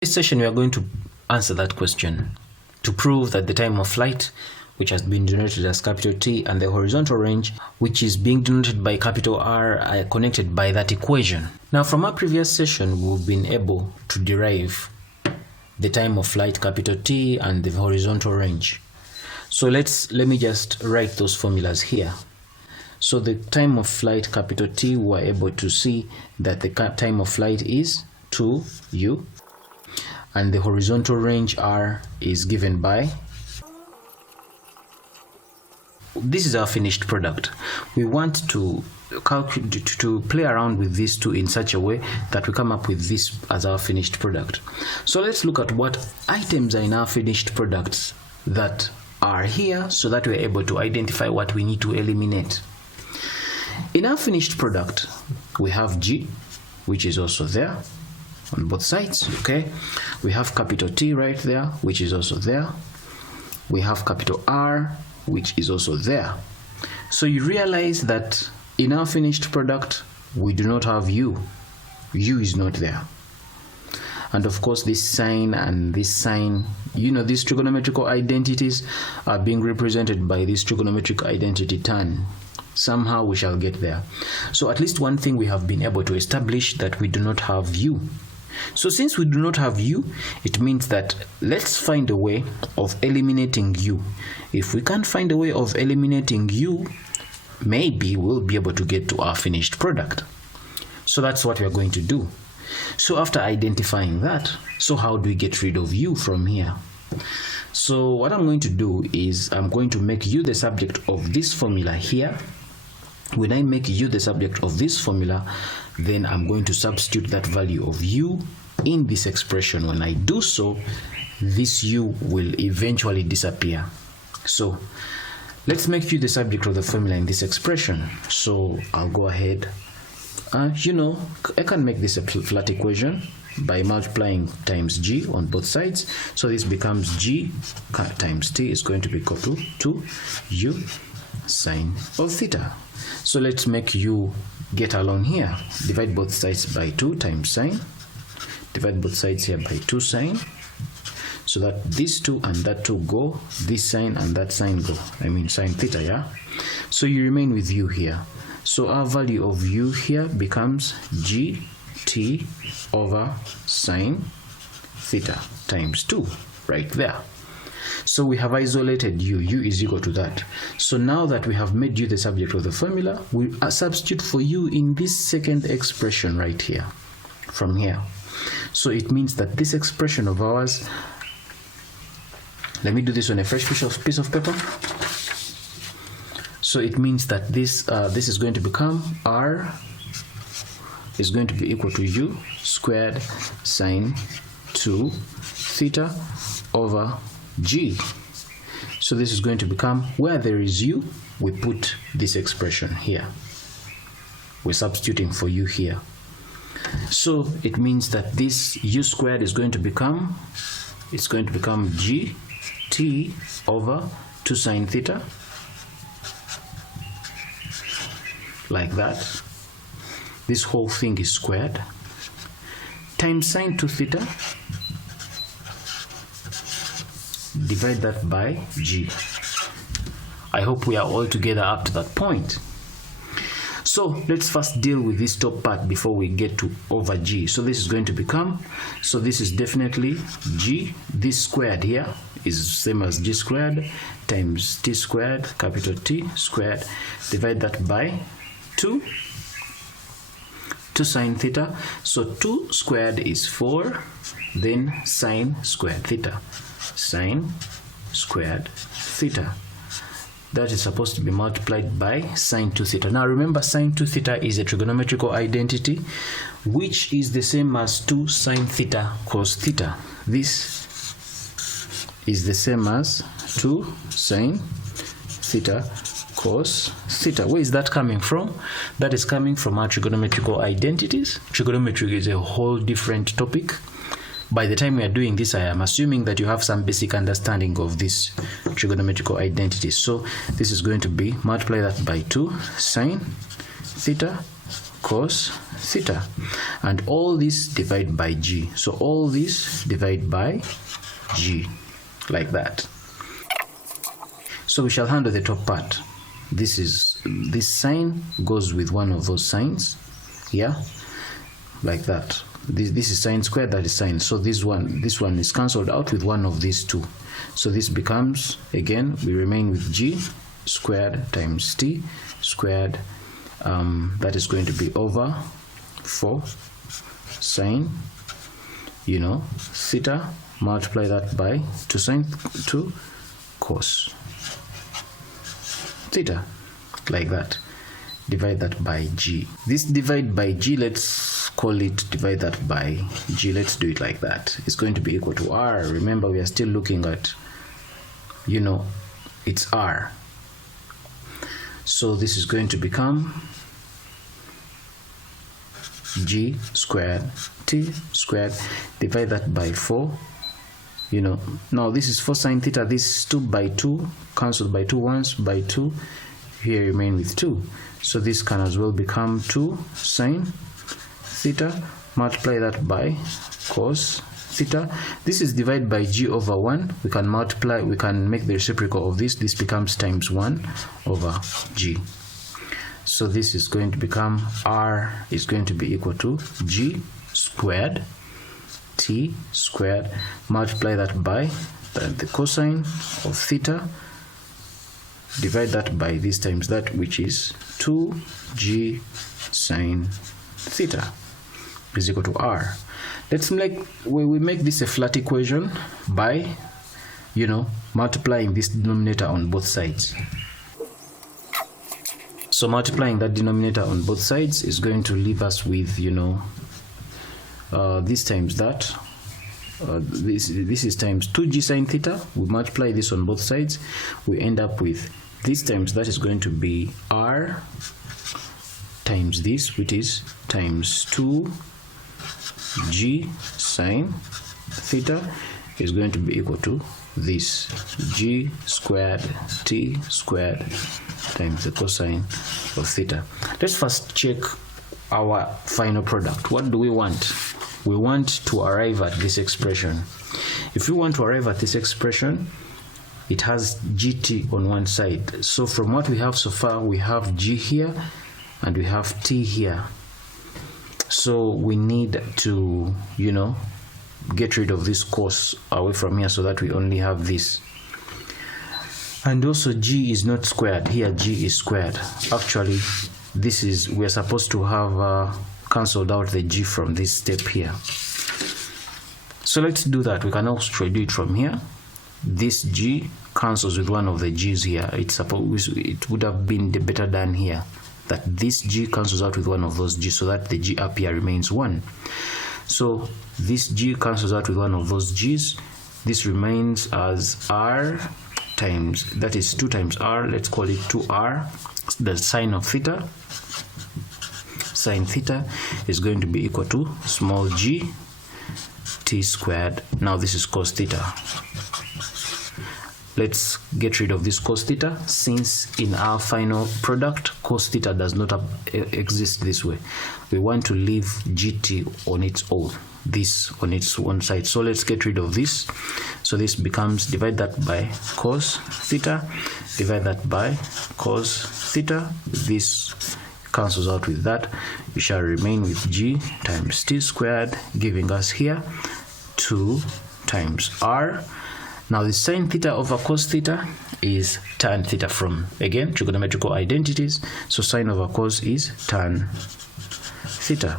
this session, we are going to answer that question to prove that the time of flight, which has been denoted as capital T, and the horizontal range, which is being denoted by capital R, are connected by that equation. Now, from our previous session, we've been able to derive the time of flight capital T and the horizontal range. So let me just write those formulas here. So the time of flight capital T, we are able to see that the time of flight is 2u, and the horizontal range R is given by, this is our finished product. We want to play around with these two in such a way that we come up with this as our finished product. So let's look at what items are in our finished products that are here, so that we're able to identify what we need to eliminate. In our finished product, we have G, which is also there on both sides, okay? We have capital T right there, which is also there. We have capital R, which is also there. So you realize that in our finished product, we do not have U. U is not there. And of course, this sign and this sign, you know, these trigonometrical identities are being represented by this trigonometric identity tan. Somehow we shall get there. So at least one thing we have been able to establish, that we do not have U. So since we do not have U, it means that let's find a way of eliminating U. If we can't find a way of eliminating U, maybe we'll be able to get to our finished product. So that's what we are going to do. So after identifying that, so how do we get rid of U from here? So what I'm going to do is I'm going to make U the subject of this formula here. When I make U the subject of this formula, then I'm going to substitute that value of U in this expression. When I do so, this U will eventually disappear. So let's make U the subject of the formula in this expression. So I'll go ahead, you know, I can make this a flat equation by multiplying times G on both sides. So this becomes G times T is going to be equal to 2U sine of theta. So let's make U get along here. Divide both sides by 2 times sine. Divide both sides here by 2 sine. So that this 2 and that 2 go. This sine and that sine go. I mean sine theta, yeah? So you remain with U here. So our value of U here becomes GT over sine theta times 2 right there. So we have isolated U. U is equal to that. So now that we have made U the subject of the formula, we substitute for U in this second expression right here, from here. So it means that this expression of ours, let me do this on a fresh piece of paper. So it means that this is going to become R is going to be equal to U squared sine 2 theta over G. So this is going to become, where there is U, we put this expression here. We're substituting for U here. So it means that this U squared is going to become, it's going to become GT over 2 sine theta, like that. This whole thing is squared, times sine 2 theta, divide that by G. I hope we are all together up to that point. So let's first deal with this top part before we get to over G. So this is going to become, so this is definitely G, this squared here is same as G squared times T squared, capital T squared, divide that by 2 sine theta. So 2 squared is 4, then sine squared theta. Sine squared theta. That is supposed to be multiplied by sine 2 theta. Now remember, sine 2 theta is a trigonometrical identity which is the same as 2 sine theta cos theta. This is the same as 2 sine theta cos theta. Where is that coming from? That is coming from our trigonometrical identities. Trigonometry is a whole different topic. By the time we are doing this, I am assuming that you have some basic understanding of this trigonometrical identity. So this is going to be, multiply that by 2 sine theta cos theta, and all this divide by g. So all this divide by g, like that. So we shall handle the top part. This sign goes with one of those signs, yeah, like that. This is sine squared, that is sine. So this one is cancelled out with one of these two. So this becomes, again, we remain with g squared times t squared. That is going to be over 4 sine, theta, multiply that by 2 sine 2 cos theta, like that. Divide that by g. This divide by g, let's call it divide that by g. Let's do it like that. It's going to be equal to r. Remember, we are still looking at, it's r. So this is going to become g squared t squared, divide that by 4. Now this is 4 sine theta, this is 2 by 2, cancelled by 2 once, by 2, here remain with 2. So this can as well become 2 sine theta, multiply that by cos theta. This is divided by g over 1. We can multiply, we can make the reciprocal of this. This becomes times 1 over g. So this is going to become, r is going to be equal to g squared t squared, multiply that by the cosine of theta, divide that by this times that, which is 2g sine theta is equal to r. Let's we make this a flat equation by multiplying this denominator on both sides. So multiplying that denominator on both sides is going to leave us with this times that, this is times 2g sine theta. We multiply this on both sides, we end up with this times that is going to be r times this, which is times 2g sine theta is going to be equal to this g squared t squared times the cosine of theta. Let's first check our final product. What do we want? We want to arrive at this expression. If we want to arrive at this expression, it has gt on one side. So from what we have so far, we have g here and we have t here. So we need to, get rid of this cos away from here so that we only have this. And also g is not squared. Here g is squared. Actually, we're supposed to have cancelled out the g from this step here. So let's do that. We can also do it from here. This g cancels with one of the g's here. It would have been better done here, that this g cancels out with one of those g's so that the g up here remains 1. So this g cancels out with one of those g's. This remains as r times, that is 2 times r, let's call it 2r. The sine of theta, sine theta is going to be equal to small g t squared. Now this is cos theta. Let's get rid of this cos theta, since in our final product cos theta does not exist this way. We want to leave gt on its own, this on its one side. So let's get rid of this. So this becomes, divide that by cos theta, divide that by cos theta. This cancels out with that. We shall remain with g times t squared, giving us here 2 times r. Now the sine theta over cos theta is tan theta from, again, trigonometrical identities. So sine over cos is tan theta.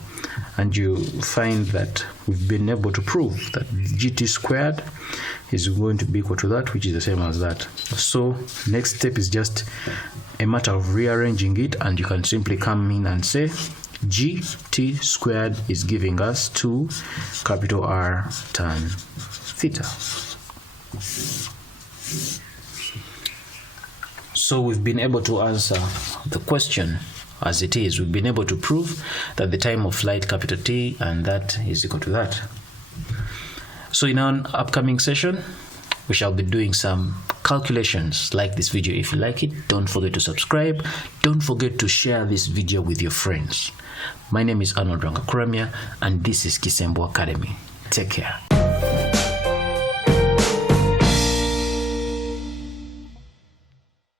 And you find that we've been able to prove that gt squared is going to be equal to that, which is the same as that. So next step is just a matter of rearranging it, and you can simply come in and say gt squared is giving us 2 capital R tan theta. So we've been able to answer the question as it is. We've been able to prove that the time of flight, capital T, and that is equal to that. So in our upcoming session, we shall be doing some calculations, like this video. If you like it, don't forget to subscribe. Don't forget to share this video with your friends. My name is Arnold Rangakuramia, and this is Kisembo Academy. Take care.